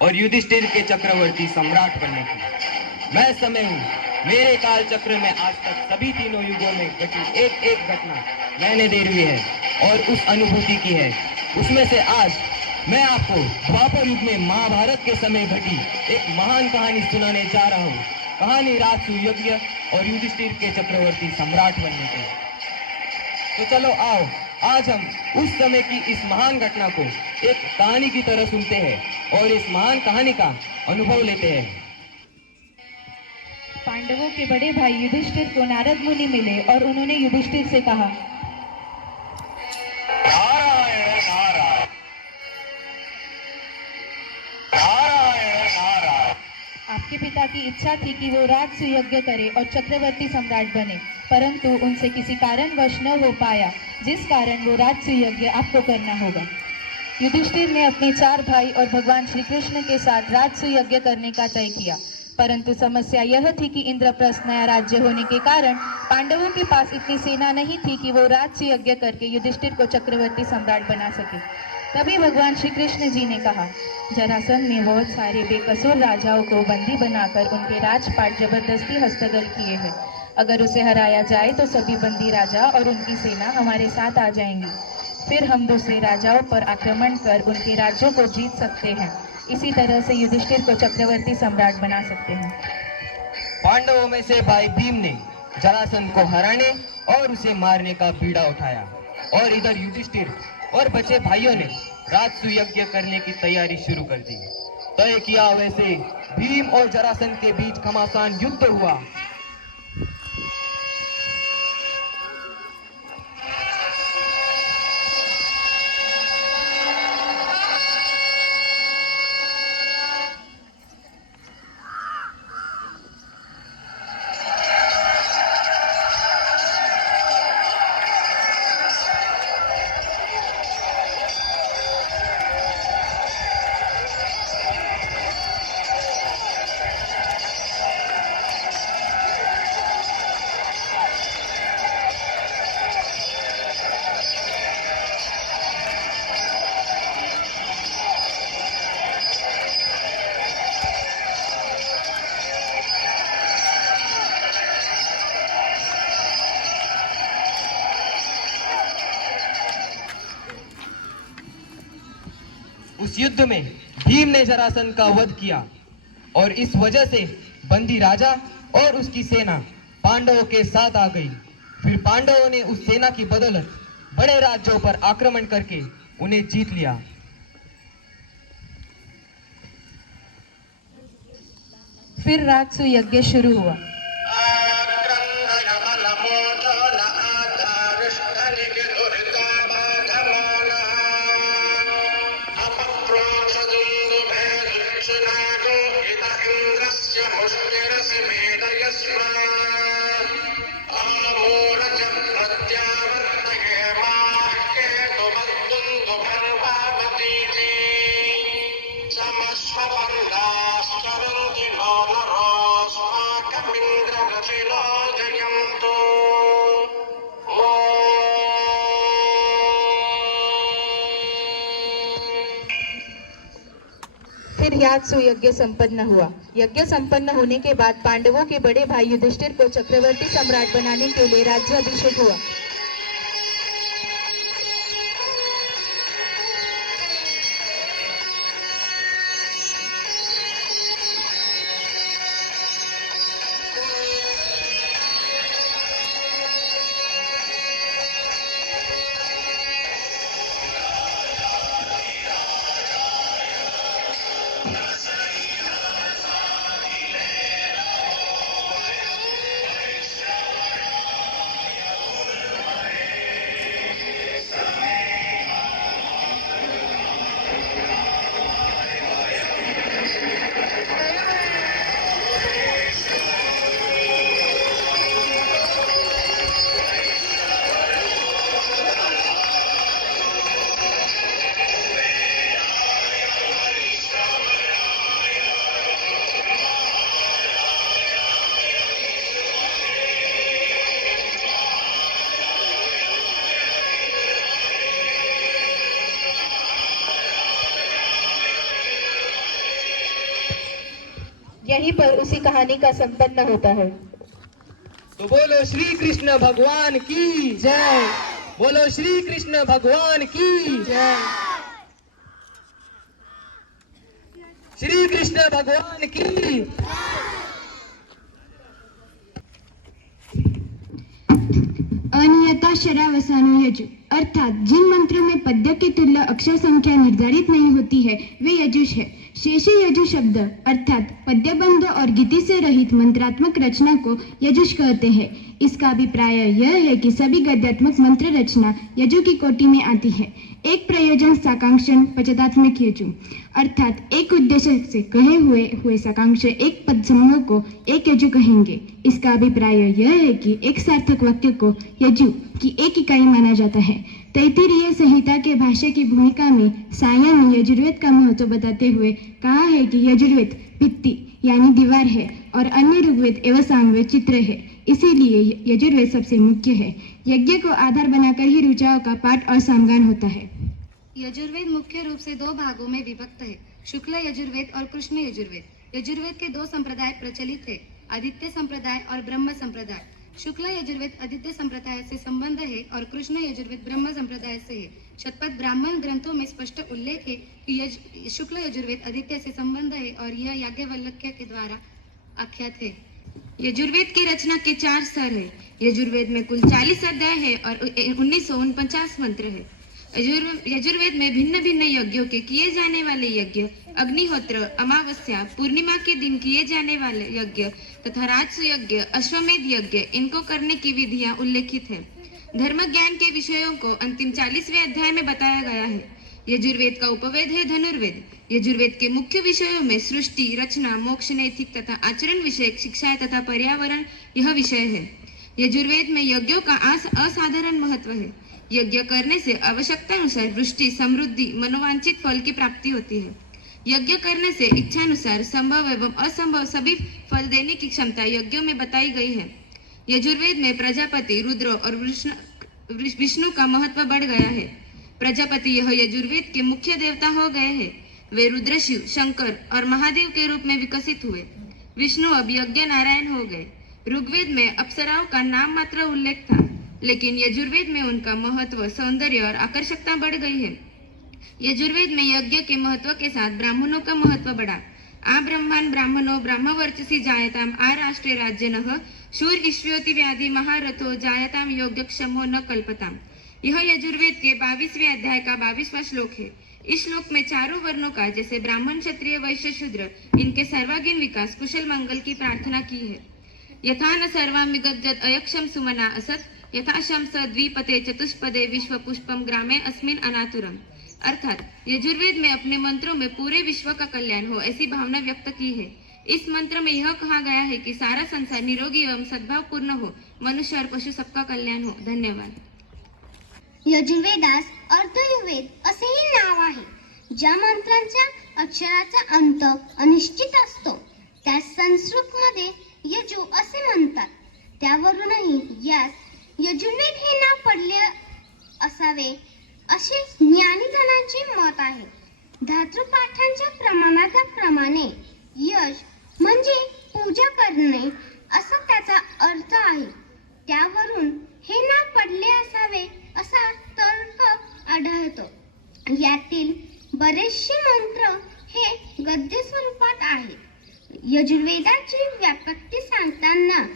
और युधिष्ठिर के चक्रवर्ती सम्राट बनने की। मैं समय हूँ, मेरे काल चक्र में आज तक सभी तीनों युगों में घटी एक एक घटना मैंने देखी है और उस अनुभूति की है। उसमें से आज मैं आपको द्वापर युग में महाभारत के समय घटी एक महान कहानी सुनाने जा रहा हूँ। कहानी राजसूय यज्ञ और युधिष्ठिर के चक्रवर्ती सम्राट बनने की। तो चलो आओ, आज हम उस समय की इस महान घटना को एक कहानी की तरह सुनते हैं और इस महान कहानी का अनुभव लेते हैं। पांडवों के बड़े भाई युधिष्ठिर को नारद मुनि मिले और उन्होंने युधिष्ठिर से कहा, नारायण नारायण नारायण नारायण। आपके पिता की इच्छा थी कि वो राजसूय यज्ञ करे और चक्रवर्ती सम्राट बने, परंतु उनसे किसी कारणवश न हो पाया, जिस कारण वो राजसूय यज्ञ आपको करना होगा। युधिष्ठिर ने अपने 4 भाई और भगवान श्री कृष्ण के साथ राजसूय यज्ञ करने का तय किया, परंतु समस्या यह थी कि इंद्रप्रस्थ नया राज्य होने के कारण पांडवों के पास इतनी सेना नहीं थी कि वो राजसूय यज्ञ करके युधिष्ठिर को चक्रवर्ती सम्राट बना सके। तभी भगवान श्री कृष्ण जी ने कहा, जरासंध ने बहुत सारे बेकसूर राजाओं को बंदी बनाकर उनके राजपाट जबरदस्ती हस्तगत किए हैं। अगर उसे हराया जाए तो सभी बंदी राजा और उनकी सेना हमारे साथ आ जाएंगी। फिर हम दूसरे राजाओं पर आक्रमण कर उनके राज्यों को जीत सकते हैं। इसी तरह से युधिष्ठिर को चक्रवर्ती सम्राट बना सकते हैं। पांडवों में से भाई भीम ने जरासंध को हराने और उसे मारने का बीड़ा उठाया और इधर युधिष्ठिर और बचे भाइयों ने राजसूय यज्ञ करने की तैयारी शुरू कर दी। तय किया वैसे भीम और जरासंध के बीच घमासान युद्ध हुआ। उस युद्ध में भीम ने जरासंध का वध किया और इस वजह से बंदी राजा और उसकी सेना पांडवों के साथ आ गई। फिर पांडवों ने उस सेना की बदौलत बड़े राज्यों पर आक्रमण करके उन्हें जीत लिया। फिर राजसूय यज्ञ शुरू हुआ। फिर राजसूय यज्ञ संपन्न हुआ। यज्ञ संपन्न होने के बाद पांडवों के बड़े भाई युधिष्ठिर को चक्रवर्ती सम्राट बनाने के लिए राज्याभिषेक हुआ। यहीं पर उसी कहानी का संपन्न होता है। तो बोलो श्री कृष्ण भगवान की जय बोलो श्री कृष्ण भगवान की जय। श्री कृष्ण भगवान की। अनियता शरावसानु यजु अर्थात जिन मंत्रों में पद्य के तुल्य अक्षर संख्या निर्धारित नहीं होती है वे यजुष है। शेषे यजु शब्द अर्थात पद्यबंध और गीति से रहित मंत्रात्मक रचना को यजुष कहते हैं। इसका अभिप्राय यह है कि सभी गद्यात्मक मंत्र रचना यजु की कोटि में आती है। एक प्रयोजन साकांक्षण पचतात्मक यजु अर्थात एक उद्देश्य से कहे हुए साकांक्ष एक पद समूह को एक यजु कहेंगे। इसका अभिप्राय यह है कि एक सार्थक वाक्य को यजु की एक इकाई माना जाता है। तैत्तिरीय संहिता के भाष्य की भूमिका में सायन ने यजुर्वेद का महत्व बताते हुए कहा है कि यजुर्वेद भित्ति यानी दीवार है और अन्य ऋग्वेद एवं सामवेद चित्र है। इसीलिए यजुर्वेद सबसे मुख्य है। यज्ञ को आधार बनाकर ही ऋचाओं का पाठ और सामगान होता है। यजुर्वेद मुख्य रूप से दो भागों में विभक्त है, शुक्ल यजुर्वेद और कृष्ण यजुर्वेद। यजुर्वेद के दो संप्रदाय प्रचलित है, आदित्य संप्रदाय और ब्रह्म संप्रदाय। शुक्ल यजुर्वेद आदित्य संप्रदाय से संबंध है और कृष्ण यजुर्वेद ब्रह्म संप्रदाय से है। शतपथ ब्राह्मण ग्रंथों में स्पष्ट उल्लेख है कि शुक्ल यजुर्वेद आदित्य से संबंध है और यह याज्ञवल्क्य के द्वारा आख्यात है। यजुर्वेद की रचना के 4 स्तर है। यजुर्वेद में कुल 40 अध्याय है और 1949 मंत्र है। यजुर्वेद में भिन्न भिन्न यज्ञों के किए जाने वाले यज्ञ, अग्निहोत्र, अमावस्या, पूर्णिमा के दिन किए जाने वाले यज्ञ तथा राजसु यज्ञ, अश्वमेध यज्ञ, इनको करने की विधियां उल्लेखित है। धर्म ज्ञान के विषयों को अंतिम 40वें अध्याय में बताया गया है। यजुर्वेद का उपवेद है धनुर्वेद। यजुर्वेद के मुख्य विषयों में सृष्टि, रचना, मोक्ष, नैतिक तथा आचरण विषयक शिक्षाएं तथा पर्यावरण यह विषय है। यजुर्वेद में यज्ञों का असाधारण महत्व है। यज्ञ करने से आवश्यकता अनुसार वृष्टि, समृद्धि, मनोवांछित फल की प्राप्ति होती है। यज्ञ करने से इच्छानुसार संभव एवं असंभव सभी फल देने की क्षमता यज्ञों में बताई गई है। यजुर्वेद में प्रजापति, रुद्र और विष्णु का महत्व बढ़ गया है। प्रजापति यह यजुर्वेद के मुख्य देवता हो गए हैं। वे रुद्रशिव, शंकर और महादेव के रूप में विकसित हुए। विष्णु अब यज्ञ नारायण हो गए। ऋग्वेद में अप्सराओं का नाम मात्र उल्लेख था, लेकिन यजुर्वेद में उनका महत्व, सौंदर्य और आकर्षकता बढ़ गई है। यजुर्वेद में यज्ञ के महत्व के साथ ब्राह्मणों का महत्व बढ़ा। आ ब्रह्मान् ब्राह्मणो ब्रह्मवर्चसी जायताम आ राष्ट्रे राज्यनः शूर ईश्व्योति व्याधि महारथो जायताम योग्यक्षमो न कल्पताम। यह यजुर्वेद के 22वें अध्याय का 22वां श्लोक है। इस श्लोक में चारों वर्णों का, जैसे ब्राह्मण, क्षत्रिय, वैश्य, शूद्र, इनके सर्वांगीण विकास, कुशल मंगल की प्रार्थना की है। यथा न सर्वामिगज्जत अयक्षम सुमना असत यथा शंस द्विपते चतुष्पदे विश्व पुष्पम ग्रामे अस्मिन अनातुरम। अर्थात यजुर्वेद में अपने मंत्रों में पूरे विश्व का कल्याण हो ऐसी भावना व्यक्त की है। इस मंत्र में यह कहा गया है कि सारा संसार निरोगी एवं सद्भाव पूर्ण हो, मनुष्य और पशु सबका कल्याण हो। धन्यवाद। यजुर्वेदास अर्धयुर्वेद असेही नाव आहे। ज्या मंत्रांच्या अक्षराचा अंत अनिश्चित असतो त्या संस्कृतमध्ये यजु असे म्हणतात। त्यावरूनही यास यजुर्वेद हे नाव पडले असावे असे ज्ञानीजनांचे मत आहे। धातुपाठांच्या प्रमाणाप्रमाणे यश म्हणजे पूजा करणे असा त्याचा अर्थ आहे। त्यावरून हे नाव पडले असावे असा तर्क आढळतो। यातील बरेचसे मंत्र हे गद्य स्वरूपात आहेत। यजुर्वेदाची व्यापत्ती सांगताना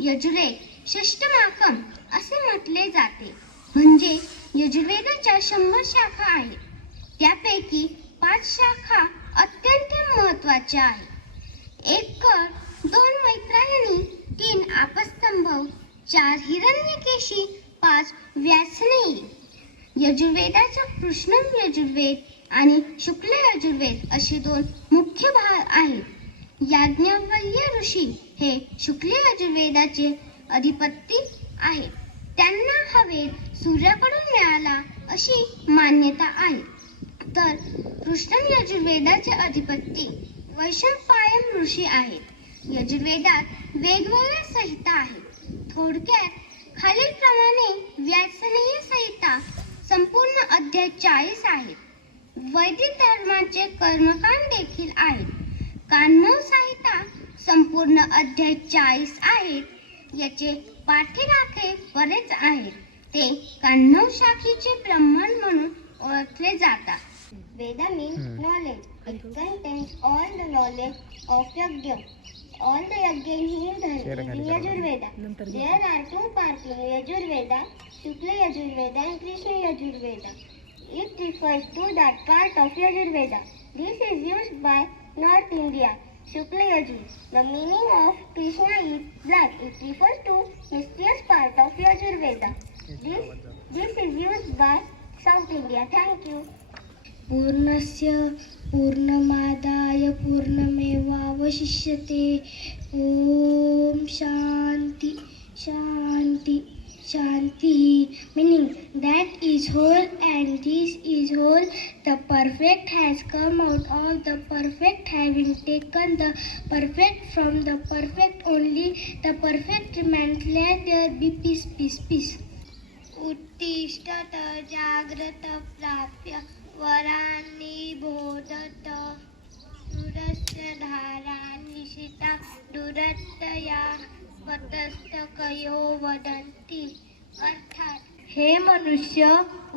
यजुरेक षष्टमाकम असे म्हटले जाते। म्हणजे यजुर्वेदाच्या 100 शाखा आहेत। त्यापैकी 5 शाखा अत्यंत महत्त्वाच्या आहेत। 1 कर, 2 मैत्रायणी, 3 आपस्तंभ, 4 हिरण्यकेशी, 5 व्यासनेयी। यजुर्वेदाचा कृष्ण यजुर्वेद आणि शुक्ल यजुर्वेद असे 2 मुख्य भाग आहेत। याज्ञवल्क्य ऋषी हे शुक्ल यजुर्वेदाचे अधिपती आहेत। त्यांना हा वेद सूर्याकडून मिळाला अशी मान्यता आहे। तर कृष्ण यजुर्वेदाचे अधिपती वैशंपायन ऋषी आहेत। यजुर्वेदात वेगवेगळ्या संहिता आहेत। थोडक्यात खालीलप्रमाणे व्यासनेय संहिता संपूर्ण अध्याय 40 आहेत। वैदिक धर्माचे कर्मकांड देखील आहेत। कान्मव संहिता संपूर्ण अध्याय 40 आहेत. याचे पाठीराखे बरेच आहेत. ते कान्हव शाखीचे ब्राह्मण म्हणून ओळखले जातात. वेद means knowledge. It contains all the knowledge of Yajna. All the Yajna in Hindu is in Yajurveda. There are two parts in Yajurveda, Shukla Yajurveda and Krishna Yajurveda. It refers to that part of Yajurveda. This is used by North India, Shukla Yajur. The meaning of Krishna is blood. It refers to mysterious part of Yajurveda. This is used by South India. Thank you. पूर्णस्य पूर्णमादाय पूर्णमेवावशिष्यते. ओम शांति शांति शांति. Meaning that is whole and this is whole. The perfect has come out of the perfect, having taken the perfect from the perfect only. The perfect remains. Let there be peace, peace, peace. उत्तिष्ठत जाग्रत प्राप्य वरान्नि बोधत. सूरस्य धारा निशिता दुरत्तया पतस्तकयो वदन्ति. अर्थात हे मनुष्य,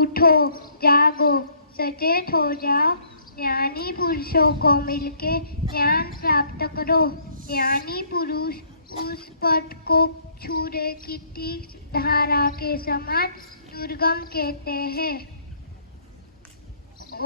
उठो, जागो, सचेत हो जाओ. ज्ञानी पुरुषों को मिलके ज्ञान प्राप्त करो. ज्ञानी पुरुष उस पथ को छूरे की तीक्ष्ण धारा के समान दुर्गम कहते हैं.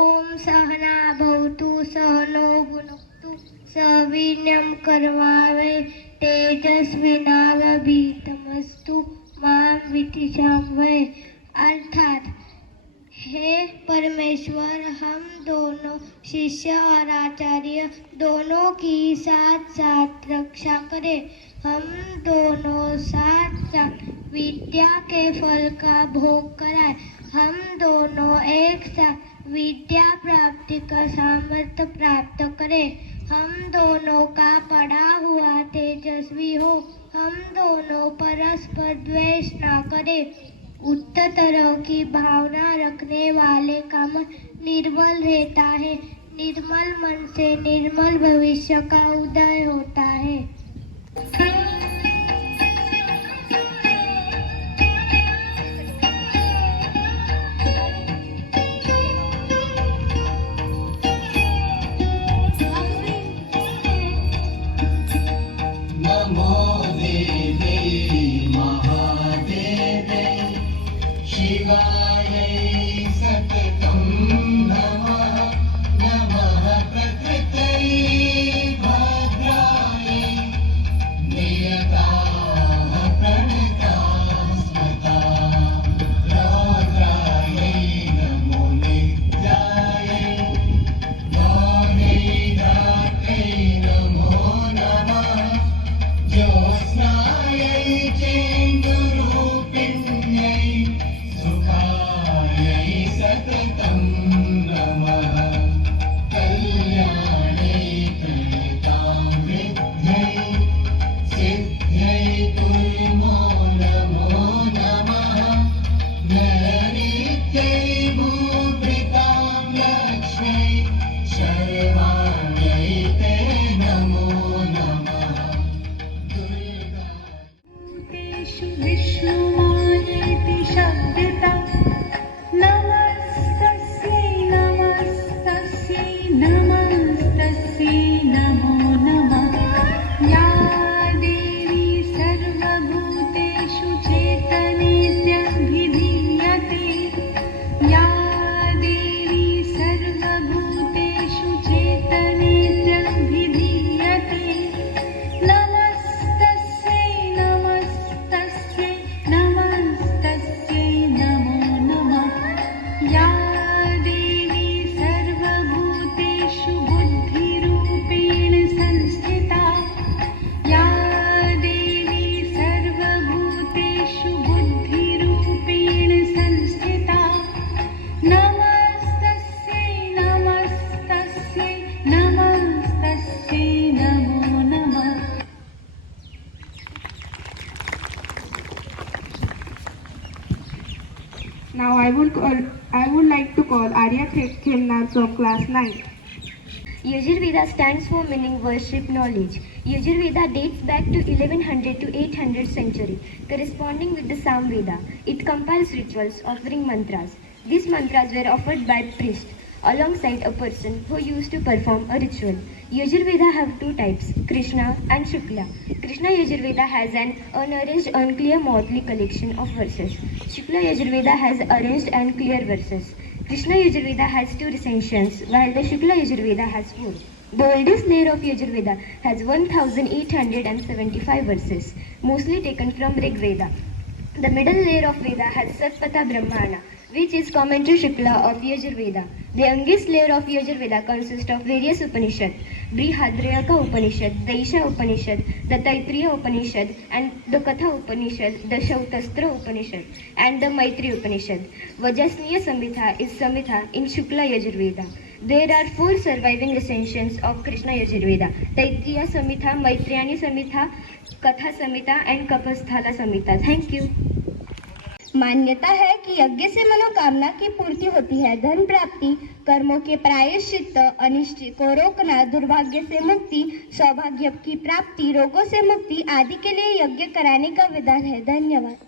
ओम सहना भवतु सहनो भुनक्तु सह वीर्यं करवावहै तेजस्विनावधीतमस्तु मा विद्विषावहै. अर्थात हे परमेश्वर, हम दोनों शिष्य और आचार्य दोनों की साथ साथ रक्षा करें. हम दोनों साथ साथ विद्या के फल का भोग कराएं. हम दोनों एक साथ विद्या प्राप्ति का सामर्थ्य प्राप्त करें. हम दोनों का पढ़ा हुआ तेजस्वी हो. हम दोनों परस्पर द्वेष न करें. उत्तर तरह की भावना रखने वाले का मन निर्मल रहता है. निर्मल मन से निर्मल भविष्य का उदय होता है. नमो देवी महादेवे शिवाय सततं नमः. नमः प्रकृतये भद्राय नियताः प्रणताः स्मृता. रात्राय नमो नित्याय वाणीधात्रै नमो नमः. ज्योत्स्नायै चेन्दुरूपिण्यै सुखायै सततं नमः. कल्याणै प्रणतामृद्ध्यै सिद्ध्यै कुर्मो नमो नमः. नैऋत्यै भूभृतां लक्ष्म्यै शर्वाण्यै ते नमो नमः. दुर्गा विष्णुमायेति शब्दिता. नमस्तस्यै नमस्तस्यै नमस्तस्यै नमो नमः. या देवी सर्वभूतेषु चेतनेत्यभिधीयते. या देवी सर्वभूतेषु चेतनेत्यभिधीयते. नमस्तस्यै नमस्तस्यै नमस्तस्यै नमो नमः. या देवी सर्वभूतेषु बुद्धिरूपेण संस्थिता. या देवी सर्वभूतेषु बुद्धिरूपेण संस्थिता. नमस्तस्यै नमस्तस्यै नमस्तस्यै नमो नमः. Now I would like to call Arya Khemnar from class 9. Yajurveda stands for meaning worship knowledge. Yajurveda dates back to 1100 to 800th century, corresponding with the Samveda. It compiles rituals offering mantras. These mantras were offered by priests alongside a person who used to perform a ritual. Yajurveda have two types, Krishna and Shukla. Krishna Yajurveda has an unarranged, unclear motley collection of verses. Shukla Yajurveda has arranged and clear verses. Krishna Yajurveda has two recensions, while the Shukla Yajurveda has four. The oldest layer of Yajurveda has 1875 verses, mostly taken from Rig Veda. The middle layer of Veda has Satpatha Brahmana, which is common to Shukla of Yajurveda. The youngest layer of Yajurveda consists of various Upanishads, Brihadrayaka Upanishad, Daisha Upanishad, the Taittiriya Upanishad, and the Katha Upanishad, the Shautastra Upanishad, and the Maitri Upanishad. Vajasneya Samhita is Samhita in Shukla Yajurveda. There are four surviving recensions of Krishna Yajurveda: Taittiriya Samhita, Maitrayani Samhita, Katha Samhita, and Kapasthala Samhita. Thank you. मान्यता है कि यज्ञ से मनोकामना की पूर्ति होती है, धन प्राप्ति, कर्मों के प्रायश्चित, अनिष्ट को रोकना, दुर्भाग्य से मुक्ति, सौभाग्य की प्राप्ति, रोगों से मुक्ति आदि के लिए यज्ञ कराने का विधान है। धन्यवाद।